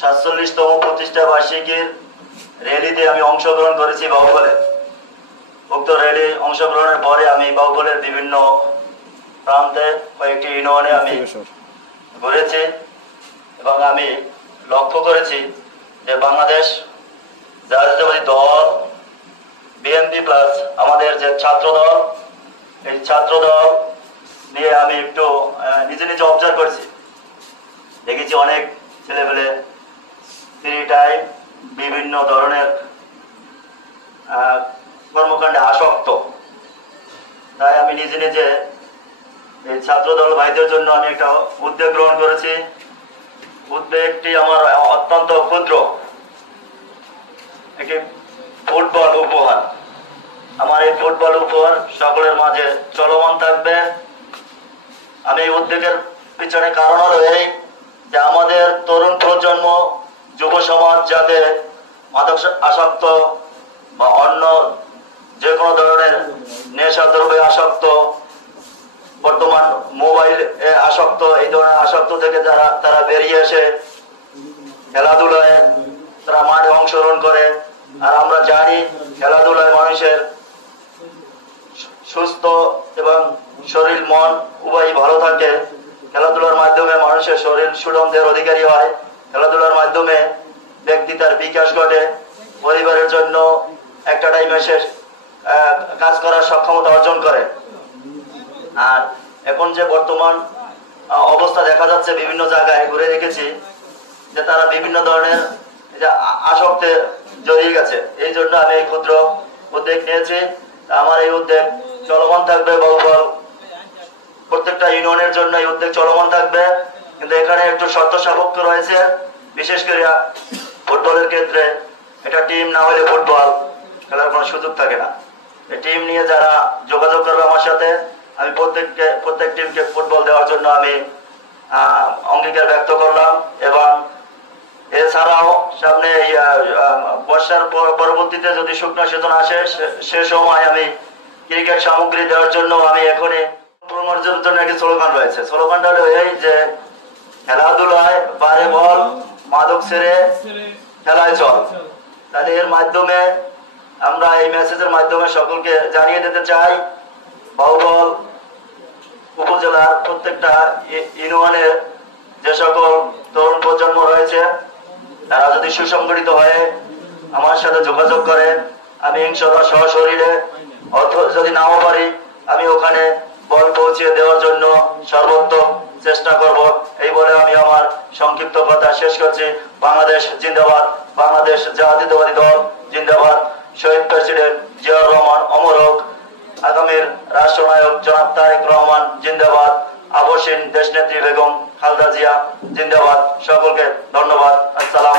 47তম প্রতিষ্ঠা বার্ষিকীর র্যালিতে আমি অংশগ্রহণ করেছি বাহুবলে। উক্ত র্যালি অংশগ্রহণের পরে আমি বাহুবলের বিভিন্ন প্রান্তে কয়েকটি ইউনিয়নে আমি ঘুরেছি এবং আমি লক্ষ্য করেছি যে বাংলাদেশ জাতীয়তাবাদী দল বিএনপি প্লাস আমাদের যে ছাত্র দল, এই ছাত্র দল নিয়ে আমি একটু নিজে নিজে অবজার্ভ করেছি। দেখেছি অনেক ছেলেপেলে ফ্রি টাইম বিভিন্ন ধরনের কর্মকাণ্ডে আসক্ত। তাই আমি নিজে নিজে এই ছাত্র দল ভাইদের জন্য আমি একটা উদ্যোগ গ্রহণ করেছি। উদ্যোগটি আমার অত্যন্ত ক্ষুদ্র, একটি ফুটবল উপহার। আমার এই ফুটবল উপহার সকলের মাঝে চলমান থাকবে। আমি এই উদ্যোগের পিছনে কারণ হলো এই যে আমাদের তরুণ প্রজন্ম, যুব সমাজ যাতে মাদক আসক্ত বা অন্য যে কোনো ধরনের নেশা দ্রব্যে আসক্ত, বর্তমান মোবাইল আসক্ত, এই ধরনের আসক্ত থেকে তারা বেরিয়ে এসে খেলাধুলায় তারা মাঠে অংশগ্রহণ করে। আর আমরা জানি খেলাধুলায় মানুষের সুস্থ এবং শরীর মন উভয়ই ভালো থাকে। খেলাধুলার মাধ্যমে মানুষের শরীর সুড়ঙ্গের অধিকারী হয়। খেলাধুলার মাধ্যমে ব্যক্তি তার বিকাশ ঘটে, পরিবারের জন্য একটা টাইমে সে কাজ করার সক্ষমতা অর্জন করে। আর এখন যে বর্তমান অবস্থা দেখা যাচ্ছে, বিভিন্ন জায়গায় ঘুরে দেখেছি যে তারা বিভিন্ন ধরনের আসক্তে জড়িয়ে গেছে। এই জন্য আমি এই ক্ষুদ্র উদ্যোগ নিয়েছি। আমার এই উদ্যোগ চলমান থাকবে বাহুবল প্রত্যেকটা ইউনিয়নের জন্য এই উদ্যোগ চলমান থাকবে। কিন্তু এখানে একটু শর্ত সাপেক্ষ রয়েছে। বিশেষ করে ফুটবলের ক্ষেত্রে এটা টিম না হলে ফুটবল খেলার কোনো সুযোগ থাকে না। এই টিম নিয়ে যারা যোগাযোগ করবে আমার সাথে, আমি প্রত্যেক টিমকে ফুটবল দেওয়ার জন্য আমি অঙ্গীকার ব্যক্ত করলাম। এবং এছাড়াও সামনে বর্ষার পরবর্তীতে যদি শুকনো সেতন আসে, সে সময় আমি ক্রিকেট সামগ্রী দেওয়ার জন্য আমি এখনই প্রমোশনের জন্য একটি স্লোগান রয়েছে। স্লোগানটা হলো এই যে খেলাধুলায় বারে বল, মাদক ছেড়ে খেলায় চল। তাহলে এর মাধ্যমে আমরা এই মেসেজের মাধ্যমে সকলকে জানিয়ে দিতে চাই, বাহুবল উপজেলার প্রত্যেকটা ইউনিয়নের যে সকল তরুণ প্রজন্ম রয়েছে তারা যদি সুসংগঠিত হয়ে আমার সাথে যোগাযোগ করে, আমি ইনশাআল্লাহ সশরীরে যদি নাও পারি আমি ওখানে বল পৌঁছে দেওয়ার জন্য সর্বোত্তম চেষ্টা করব। এই বলে আমি আমার সংক্ষিপ্ত কথা শেষ করছি। বাংলাদেশ জিন্দাবাদ, বাংলাদেশ জাতীয়তাবাদী দল জিন্দাবাদ। শহীদ প্রেসিডেন্ট জিয়াউর রহমান অমর হোক। আগামীর রাষ্ট্রনায়ক জনাব তারেক রহমান জিন্দাবাদ। আবশ্যিন দেশনেত্রী বেগম খালেদা জিয়া জিন্দাবাদ। সকলকে ধন্যবাদ। আসসালাম।